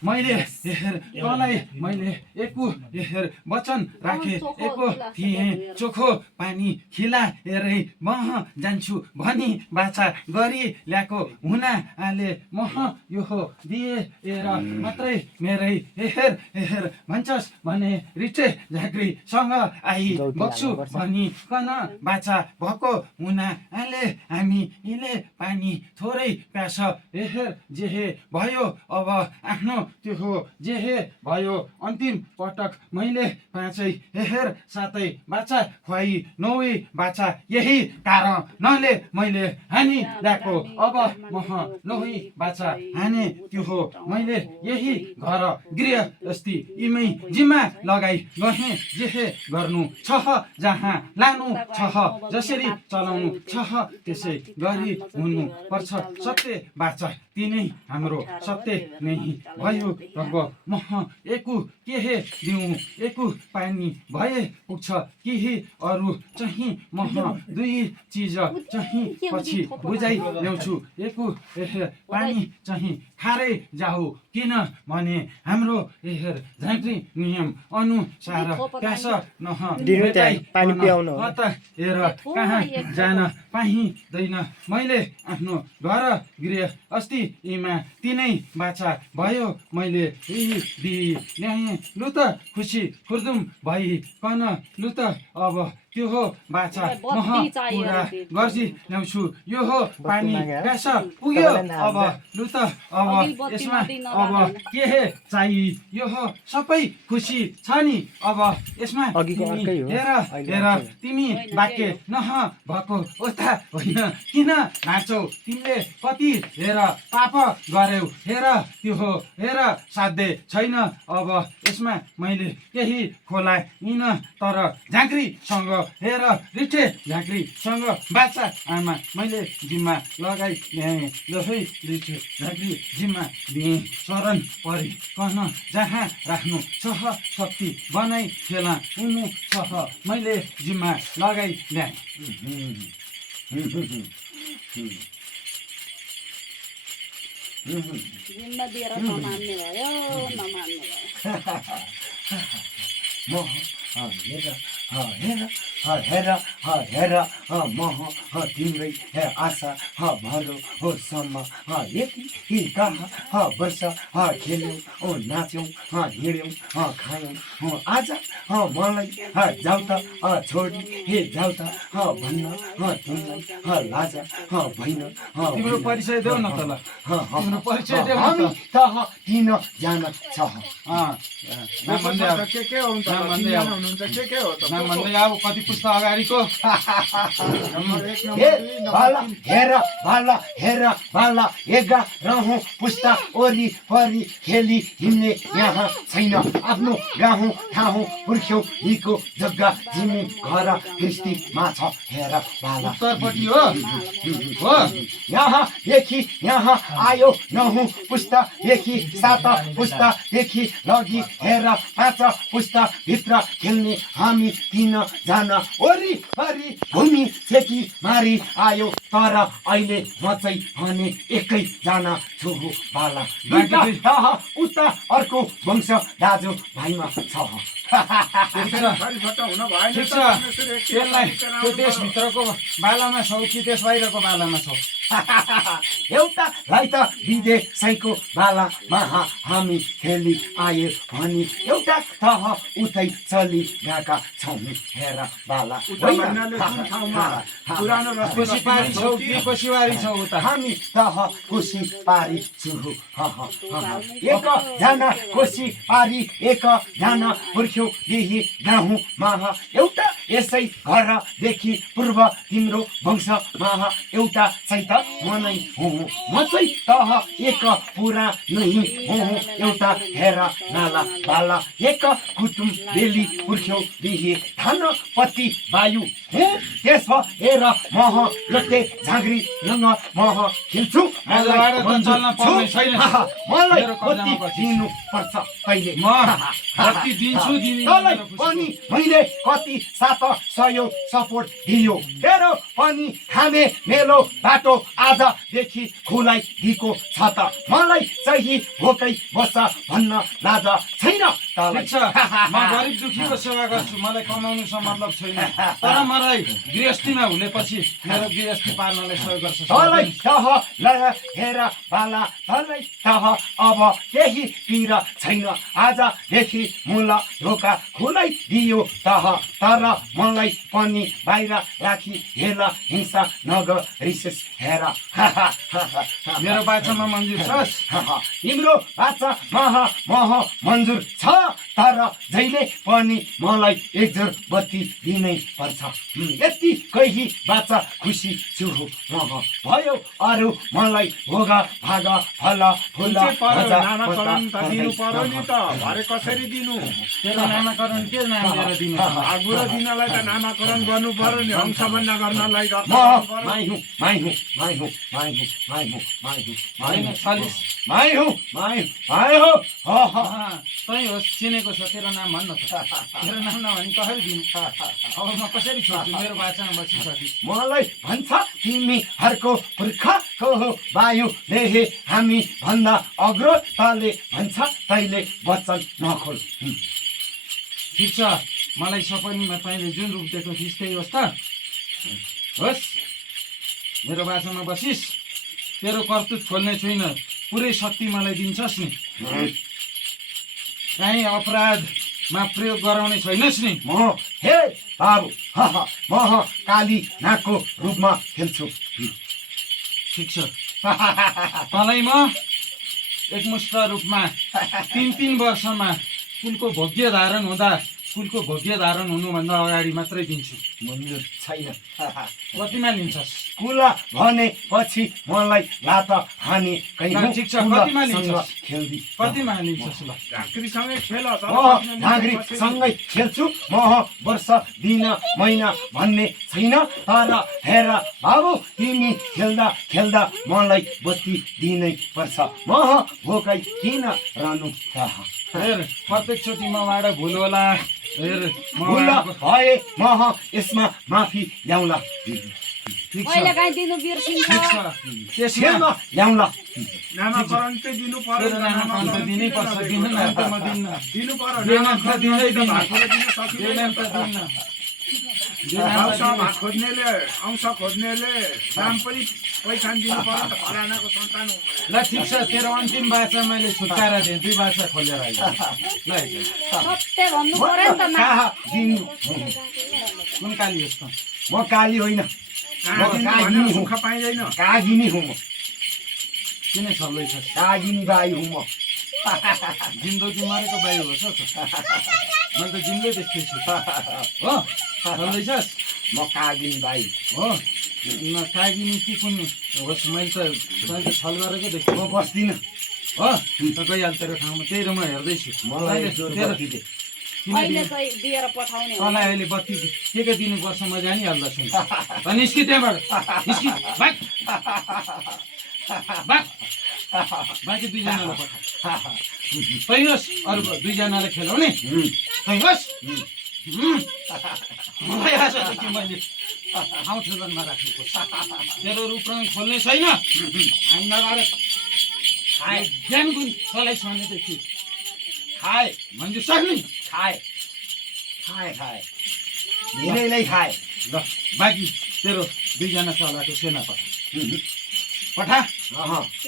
मैले हेर तँलाई मैले एको हेर वचन राखे एको थिएँ चोखो पानी खिलाएरै मह जान्छु भनी बाछा गरी ल्याएको हुनाले मह यो हो दिएर मात्रै मेरै हेर भन्छस् भने रिटे झाँक्रीसँग आई बग्छु भनी कन बाछा भएको हुनाले हामीले पानी थोरै प्यास हेर जे भयो अब आफ्नो त्यो हो जे हे भयो अन्तिम पटक मैले पाँचै हेर सातै बाचा खुवाई नौै बाचा यही कारणले मैले हानि ल्याएको अब मह नौै बाचा हाने त्यो हो मैले यही घर गृहस्थी इमै जिम्मा लगाई गएँ जे गर्नु छ जहाँ लानु छ जसरी चलाउनु छ त्यसै गरी हुनु पर्छ सत्य बाचा तिनै हाम्रो सत्य नै भयो अब मह एकु के दिउँ एकु पानी भए पुग्छ केही अरू चाहिँ मह दुई चिज चाहिँ पछि बुझाइ ल्याउँछु एकु पानी चाहिँ खारै जाऊ किन भने हाम्रो हेर झाँक्री नियम अनुसार प्यास पानी पियाउनु हेर कहाँ जान पाइँदैन मैले आफ्नो घर गृह अस्ति इमा तिनै बाछा भयो मैले ल्याएँ लु त खुसी खुर्दुम भइकन लु त अब त्यो हो बाछा मह पुरा गर्जी ल्याउँछु यो हो पानी प्यास पुग्यो अब लु त अब यसमा अब के चाहियो हो सबै खुसी छ नि अब यसमा हेर तिमी वाक्य नह भएको उता होइन किन नाचौ तिमीले कति हेर पाप गर्यौ हेर त्यो हो हेर साध्य छैन अब यसमा मैले केही खोलाइन तर झाँक्रीसँग हेर रिठे झाँक्रीसँग बाछा आमा मैले जिम्मा लगाइ ल्याएँ लहै रिठे झाँक्री जिम्मा दिएँ शरण परि कन जहाँ राख्नु छ शक्ति बनाइ खेला हुनु छ मैले जिम्मा लगाइ ल्याएँ जिम्मा दिएर नमान्ने भयो नमान्ने भयो हेर मह तिम्रै आशा भरो हो सम्म यति कहाँ वर्ष खेल्यौँ नाच्यौँ हिँड्यौँ खायौँ आज मलाई जाऊ त छोडी हे जाऊ त भन्न तिमीलाई लाज भइन तिम्रो परिचय देऊ न त ल तिम्रो परिचय देऊ हामी त किन जान छ भन्दै अब कति पुस्ता अगाडिको हेर भाला एगा रहौँ पुस्ता वरिपरि खेली हिँड्ने यहाँ छैन आफ्नो गाउँ ठाउँ पुर्ख्यौ हिको जग्गा जिमी घर कृष्टिमा छ हेर भाला उत्तरपट्टि हो यहाँदेखि यहाँ आयो 9 पुस्तादेखि 7 पुस्तादेखि लगी हेर 5 पुस्ता भित्र खेल्ने हामी 3 जना वरिपरि भूमि सेकी मारी आयो तर अहिले म चाहिँ भने एकै जना छु बाला उता अर्को वंश दाजु भाइमा छ त्यो देशभित्रको बालामा छौ कि देश बाहिरको बालामा छौ एउटालाई त विदेशैको बालामा हामी खेली आयो भने एउटा तह उतै चलि गएका छौँ हेर बाला कोसीपारी छौ कि कोसीबारी छौ उता हामी तह कोसीपारी छु एकजना कोसीपारी एकजना पुर्ख्यौ दिही गाउँमा एउटा यसै घरदेखि पूर्व तिम्रो वंशमा एउटा चाहिँ त म नै हुँ म चाहिँ तह एक पुरा नै हुँ एउटा हेर नाला बाला एक कुटुम बेली पुर्ख्यौ दिही थानपति वायु हुँ त्यस हेर मह लट्टे झाँक्री लङ मह खेल्छु मलाई दिनु पर्छ कहिले कति दिन्छु पनि मैले कति 700 सपोर्ट दियो तेरो पनि खाने मेलो बाटो आजदेखि खुलाई दिएको छ त मलाई चाहिँ भोकै बस भन्न लाज छैन म गरिब दुखीको सेवा गर्छु मलाई कमाउनु मतलब छैन तर मलाई गृहस्थीमा हुनेपछि मेरो गृहस्थी पाल्नलाई सहयोग गर्छ तलै तह हेर बाला तलै तह अब केही पिर छैन आजदेखि मूल ढोका खुलै दियो तह तर मलाई पनि बाहिर राखी हेर हिंसा नगरिसेस हेर मेरो बाचामा मन्जुर छस् तिम्रो बाचा मह मन्जुर छ तर जहिले पनि मलाई एकजोर बत्ती दिनै पर्छ यति कही बाचा खुसी छु म भयो अरू मलाई भोग भाग फल फुल नामाकरण त दिनु पर्यो नि त भरे कसरी दिनु तेरो नामाकरण के नाम लिएर दिनु आगुरो दिनलाई त नामाकरण गर्नु पर्यो नि अंश बन्न गर्नलाई तै होस् चिनेको छ तेरो नाम भन्न त तेरो नाम नभनी कसरी दिनु अब म कसरी छोड्छु मेरो बाचामा बसिसकेँ मलाई भन्छ तिमीहरूको पुर्खाको हो वायु देहे हामी भन्दा अग्रो तले भन्छ तैले वचन नखोल ठिक छ मलाई सपनीमा तैँले जुन रूप दिएको थिइस् त्यही होस् त होस् मेरो बाचामा बसिस् तेरो कर्तुत खोल्ने छुइनँ पुरै शक्ति मलाई दिन्छस् नि काहीँ अपराधमा प्रयोग गराउने छैनस् नि म हे बाबु म काली नागको रूपमा खेल्छु ठिक छ तँलाई म एकमुष्ट रूपमा 3 वर्षमा कुलको भोग्य धारण हुँदा कुलको भोग्य धारण हुनुभन्दा अगाडि मात्रै दिन्छु मन्दिर छैन कतिमा लिन्छस् कुल भने पछि मलाई लात हाने ठिक छ कतिमा लिन्छस् खेल्दी कतिमा लिन्छस् ल झाँक्रीसँगै खेल झाँक्रीसँगै खेल्छु म वर्ष दिन महिना भन्ने छैन तर हेर बाबु तिमी खेल्दा खेल्दा मलाई बत्ती दिनै पर्छ म भोकै किन रहनु हेर प्रत्येकचोटि मबाट भुल होला हेर भुल भए म यसमा माफी ल्याउला ठिक छ कहिले काहीँ दिनु बिर्सिन्छ ठिक छ त्यसमा खेल्न ल्याउला नामाकरण चाहिँ दिनु पर्यो तेरो नामाकरण त दिनै पर्छ दिनु न त म दिन्न दिनु पर्यो दिएन त दिँदै दिन्न भाग दिन सकिँदैन दिएन त दिन्न अंश भाग खोज्नेले अंश खोज्नेले नाम पनि पैसा दिनु पर्यो नि त फलानाको सन्तान हो ल ठिक छ तेरो अन्तिम बाचा मैले छुट्याएर दिएँ 2 बाचा खोलेर आइज ल सत्य भन्नु पर्यो नि त कहाँ दिनु कुन काली यस्तो म काली होइन भनेर सुख पाइँदैन कागिनी हुँ म किन छल्दैछ कागिनी बाई हुँ म जिन्दगी मरेको बाई हो त मैले त जिउँदै देख्दैछु हो छल्दैछस् म कागिनी बाई हो न कागिनी कि कुन होस् मैले त तैँले छल गरेको देख्छु म बस्दिनँ हो त गइहाल तेरो ठाउँमा त्यही र म हेर्दैछु मलाई तेरो अहिले चाहिँ दिएर पठाउने हो तँलाई अहिले बत्ती के दिनुपर्छ म जानिहाल्दछु निस्कि त्यहाँबाट निस्कि भाग भाग बाँकी 2 जनालाई पठा तै होस् अरू 2 जनाले खेलाउने तै होस् मलाई आजदेखि मैले ठाउँ ठेगानमा राखेको तेरो रूपरङ खोल्ने छैन हामी नगाएर खाए ज्ञान गुण चलाइस् भनेदेखि खाए भन्छु सक्ने खाए धेरैलाई खाए ल बाँकी तेरो 2 जना चलाएको सेना पठा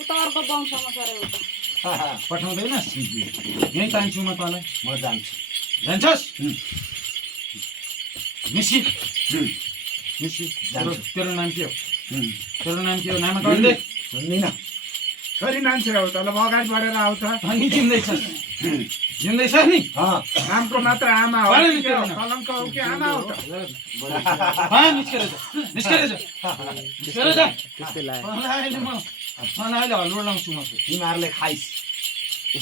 उतारको वंशमा सरे उता पठाउँदैनस् यहीँ तान्छु म तँलाई म जान्छु जान्छस् निस्कि तेरो नाम के हो तेरो नाम के हो नामाकरण दे भन्दिनँ छोरी मान्छे हो त ल अगाडि बढेर आऊ त अनि जिउँदैछस् जिउँदैछस् नि नामको मात्र आमा हो कलङ्क हो कि आमा हो त निस्केर जा अहिले हल्लुड लाउँछु म तिमीहरूले खाइस्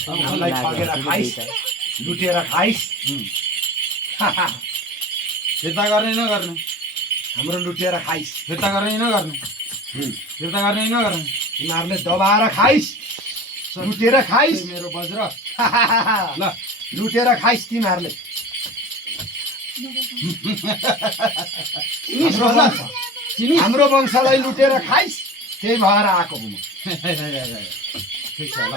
हामीलाई ठगेर खाइस् लुटेर खाइस् फिर्ता गर्ने नगर्ने हाम्रो लुटेर खाइस् फिर्ता गर्ने नगर्ने फिर्ता गर्ने नगर्ने तिमीहरूले दबाएर खाइस् लुटेर खाइस् मेरो वज्र ल लुटेर खाइस् तिमीहरूले हाम्रो वंशलाई लुटेर खाइस् त्यही भएर आएको हुँ ठिक छ ल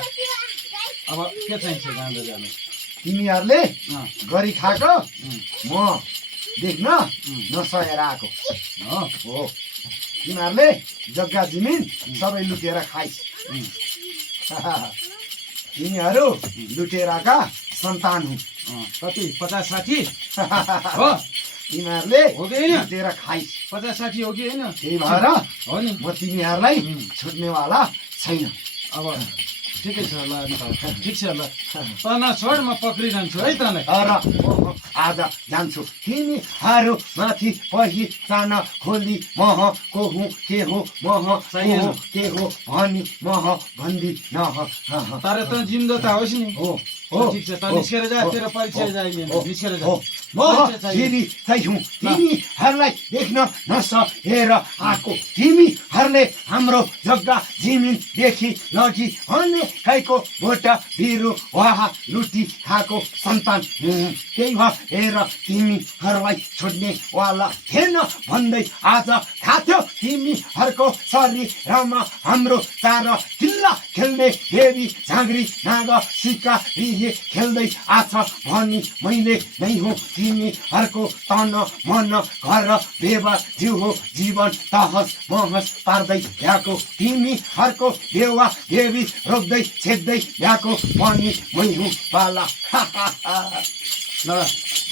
अब के चाहिन्छ जाँदा जानु तिमीहरूले गरी खाएको म देख्न नसकेर आएको हो तिमीहरूले जग्गा जमिन सबै लुटेर खाइस् तिमीहरू लुटेराका सन्तान हुँ कति 50-60 हो तिमीहरूले हो कि होइन जितेर खाइ 50-60 हो कि होइन त्यही भएर हो नि म तिमीहरूलाई छुट्नेवाला छैन अब ठिकै छ ल अन्त ठिक छ ल तँ छोड म पक्रिरहन्छु है तँलाई तर म आज जान्छु तिमीहरू माथि पहिचान खोली मह को हुँ के हो मह चाहिएन। के हो भनी मह भन्दी नह तर त जिन्दो त होस् नि हो ठिक छ त निस्केर जा तेरो परिचय जाइए निस्केर जा हो म फेरि चाहिँ हुँ तिमीहरूलाई देख्न नसकेर आएको तिमीहरूले हाम्रो जग्गा जमिनदेखि लगी अनेकैको भोट बिरुवा लुटी खाएको सन्तान हुँ त्यही भएर तिमीहरूलाई छोड्नेवाला थिएन भन्दै आज थाहा थियो तिमीहरूको शरीरमा हाम्रो 4 किल्ला खेल्ने देवी झाँग्री नाग सिक्का खेल्दै आछ भनी मैले नै हो तिमीहरूको तन मन घर व्यवहार जिउ हो जीवन तहस महस पार्दै भ्याएको तिमीहरूको देवा देवी रोक्दै छेक्दै भ्याएको भनी मै हुँ पाला ल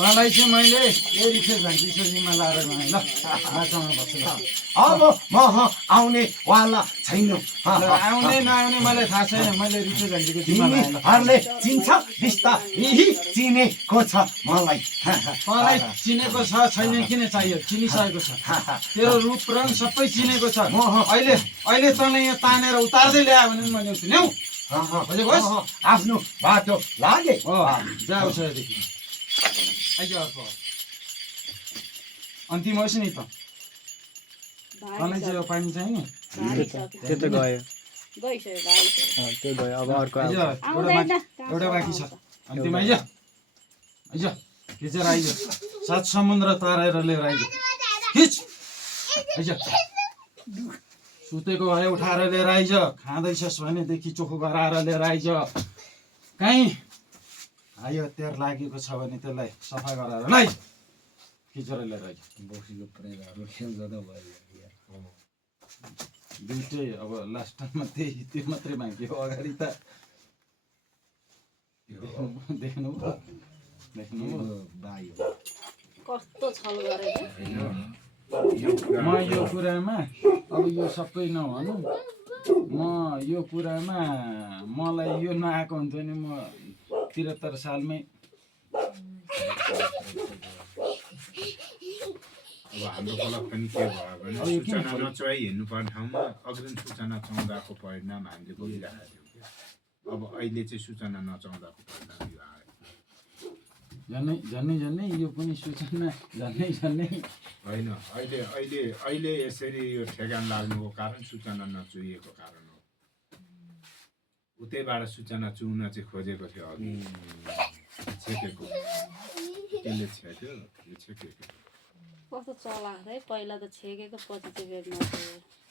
तँलाई चाहिँ मैले यही रिक्वेस्ट भन्छु ईश्वरजीमा लाएर गएँ ल बाटोमा बस्छु ल अब म आउने वाला छैन आउने नआउने मलाई थाहा छैन मैले रिक्वेस्ट भनेको जिम्मा लाएँ ल तिमीहरूले चिन्छ बिस्ता यही चिनेको छ मलाई तँलाई चिनेको छ छैन किन चाहियो चिनिसकेको छ तेरो रूप रङ सबै चिनेको छ अहिले तँलाई यहाँ तानेर उतार्दै ल्यायो भने पनि मैले ल्याऊ आफ्नो बाटो लागे जा उसैदेखि आइज अर्को अन्तिम होस् नि त तँलाई चाहिँ यो पानी चाहिने त्यो त गयो गइसक्यो भाइ त्यो गयो अब अर्को आइज आउँदैन एउटा बाँकी छ अन्तिम आइज आइज खिचेर आइज 7 समुद्र तराएर लिएर आइज खिच आइज सुतेको भए उठाएर लिएर आइज खाँदैछस् भनेदेखि चोखो गराएर लिएर आइज कहीँ आयो तेर लागेको छ भने त्यसलाई सफा गराएर लै खिचेर लिएर आइज दुइटै अब लास्ट टाइममा त्यही त्यो मात्रै बाँकी हो अगाडि त देख्नु कस्तो छल गरेको म यो कुरामा अब यो सबै नभनौँ म यो कुरामा मलाई यो नआएको हुन्थ्यो नि म 73 सालमै अब हाम्रो ब्लक पनि के भयो भने सूचना नचोइ हेर्नुपर्ने ठाउँमा अग्रिम सूचना चाउँदाको परिणाम हामीले बोलिरहेको थियौँ क्या अब अहिले चाहिँ सूचना नचाउँदाको परिणाम यो आयो झन्नै यो पनि सूचना झन्नै होइन अहिले यसरी यो ठेगान लाग्नुको कारण सूचना नचुहिएको कारण हो उतैबाट सूचना चुहुन चाहिँ खोजेको थियो अघि छेकेको त्यसले छेक्यो यो छेकेको कस्तो चला है पहिला त छेकेको पछि चाहिँ बेग्न